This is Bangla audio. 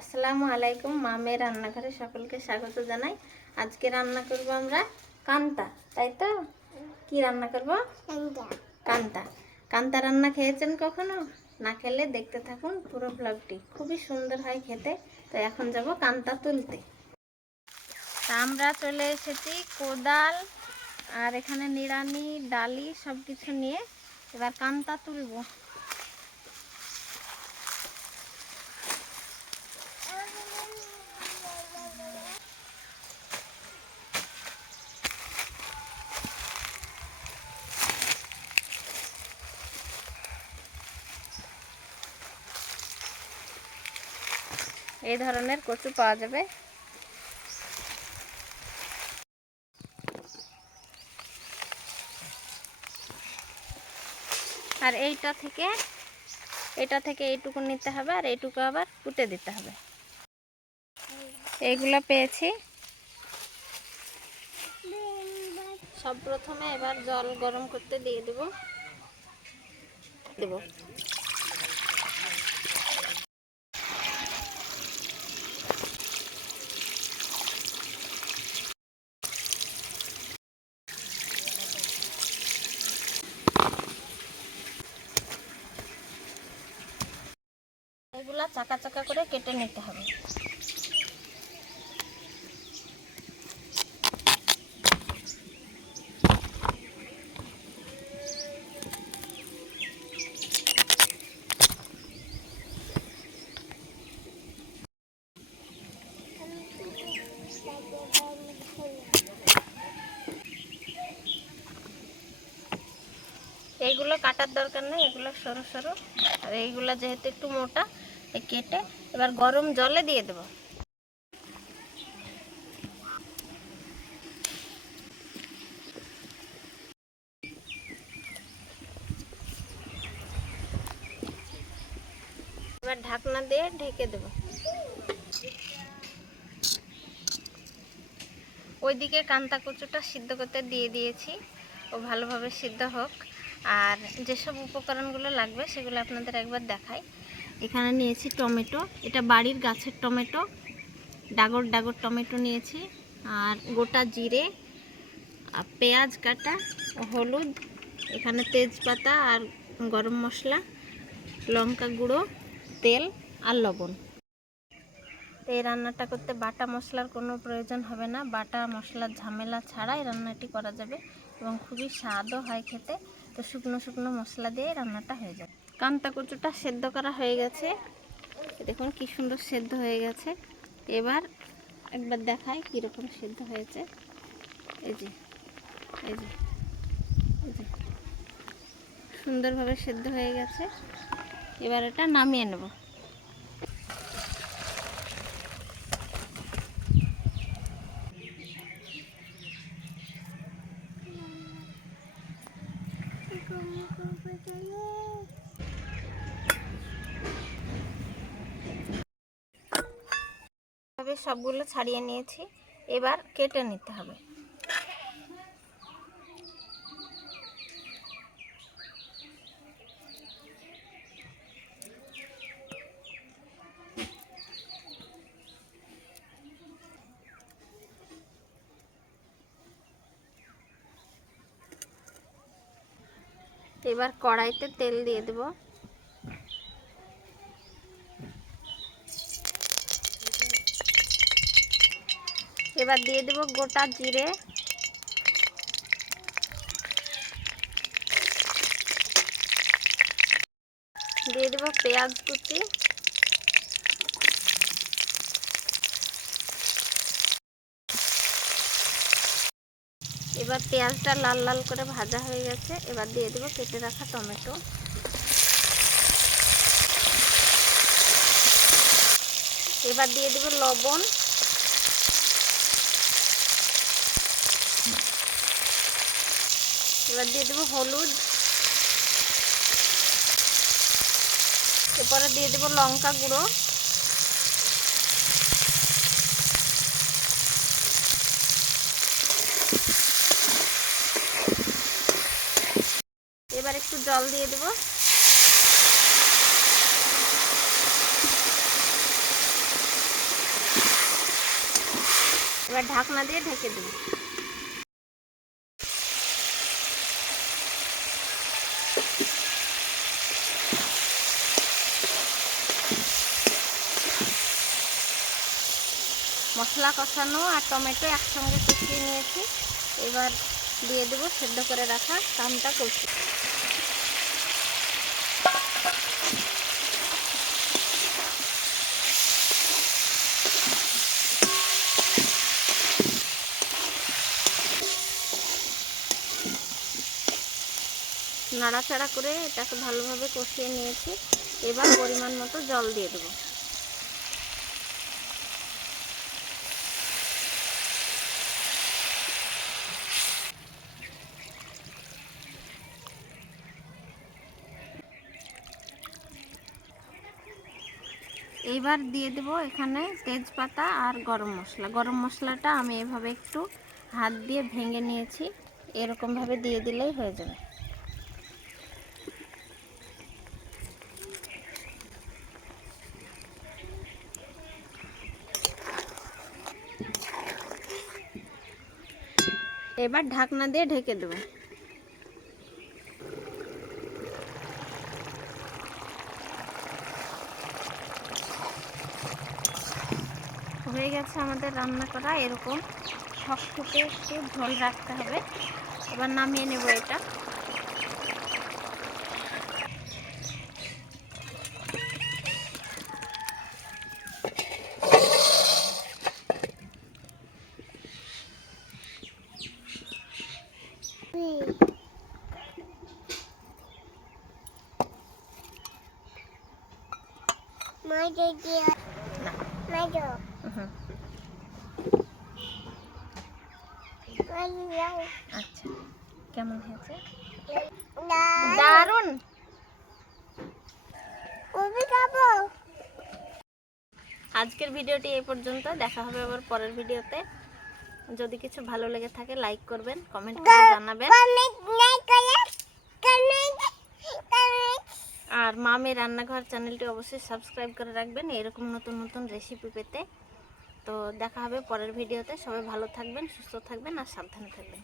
আসসালামু আলাইকুম। মামের রান্নাঘরে সকলকে স্বাগত জানাই। আজকে রান্না করব আমরা কান্তা, তাই তো? কি রান্না করব? কান্তা। কান্তা রান্না খেয়েছেন কখনো? না খেলে দেখতে থাকুন পুরো ব্লগটি, খুবই সুন্দর হয় খেতে। তো এখন যাব কান্তা তুলতে। আমরা চলে এসেছি কোদাল আর এখানে নিড়ানি ডালি সব কিছু নিয়ে এবার কান্তা তুলবো। এই ধরনের কচু পাওয়া যাবে। আর এটা থেকে এইটুকু নিতে হবে আর এইটুকু আবার কুটে দিতে হবে। এইগুলো পেয়েছি। সব প্রথমে এবার জল গরম করতে দিয়ে দেব। এগুলা চাকা চাকা করে কেটে নিতে হবে। এইগুলো কাটার দরকার নেই, এগুলো সরু সরু। আর এইগুলো যেহেতু একটু মোটা, কেটে এবার গরম জলে দিয়ে দেব। এবার ঢাকনা দিয়ে ঢেকে দেব। ওইদিকে কান্তা কচুটা সিদ্ধ করতে দিয়ে দিয়েছি, ও ভালোভাবে সিদ্ধ হোক। আর যেসব উপকরণগুলো লাগবে সেগুলো আপনাদের একবার দেখাই। এখানে নিয়েছি টমেটো, এটা বাড়ির গাছের টমেটো, ডাগর ডাগর টমেটো নিয়েছি। আর গোটা জিরে, আর পেঁয়াজ কাটা, হলুদ, এখানে তেজপাতা আর গরম মশলা, লঙ্কা গুঁড়ো, তেল আর লবণ। এই রান্নাটা করতে বাটা মশলার কোনো প্রয়োজন হবে না। বাটা মশলার ঝামেলা ছাড়াই রান্নাটি করা যাবে এবং খুবই স্বাদও হয় খেতে। তো শুকনো শুকনো মশলা দিয়ে রান্নাটা হয়ে যাবে। কান্তা কচুটা সেদ্ধ করা হয়ে গেছে, দেখুন কি সুন্দর সেদ্ধ হয়ে গেছে। এবার একবার দেখাই কীরকম সেদ্ধ হয়েছে। এই যে এই যে এই যে সুন্দরভাবে সেদ্ধ হয়ে গেছে। এবার এটা নামিয়ে নেব। সবগুলো ছাড়িয়ে নিয়েছি, এবার কেটে নিতে হবে। এবার কড়াইতে তেল দিয়ে দেব। এবার দিয়ে দেব গোটা জিরে, দিয়ে দেব পেঁয়াজ কুচি, এবার পেঁয়াজটা লাল লাল করে ভাজা হয়ে গেছে। এবার দিয়ে দেব কেটে রাখা টমেটো, এবার দিয়ে দেব লবণ, এবার দিয়ে দেব হলুদ, এরপরে দিয়ে দেব লঙ্কা গুঁড়ো, এবার একটু জল দিয়ে দেব। এবার ঢাকনা দিয়ে ঢেকে দেব। মশলা কষানো আর টমেটো একসঙ্গে কষিয়ে নিয়েছি। এবার দিয়ে দেবো সেদ্ধ করে রাখা কামটা কষি। নাড়াচাড়া করে এটাকে ভালোভাবে কষিয়ে নিয়েছি। এবার পরিমাণ মতো জল দিয়ে দেবো। এইবার দিয়ে দেব এখানে তেজপাতা আর গরম মশলা। গরম মশলাটা আমি এভাবে একটু হাত দিয়ে ভেঙে নিয়েছি, এরকমভাবে দিয়ে দিলেই হয়ে যাবে। এবার ঢাকনা দিয়ে ঢেকে দেবো। হয়ে গেছে আমাদের রান্না করা। এরকম শক্তকে একটু ঝোল রাখতে হবে। এবার নামিয়ে নেব এটা। আচ্ছা, কেমন হয়েছে? দারুণ। আজকের ভিডিওটি এই পর্যন্ত। দেখা হবে আবার পরের ভিডিওতে। যদি কিছু ভালো লেগে থাকে লাইক করবেন, কমেন্ট করে জানাবেন। আর মামি রান্নাঘর চ্যানেলটি অবশ্যই সাবস্ক্রাইব করে রাখবেন এরকম নতুন নতুন রেসিপি পেতে। তো দেখা হবে পরের ভিডিওতে। সবাই ভালো থাকবেন, সুস্থ থাকবেন আর সাবধানে থাকবেন।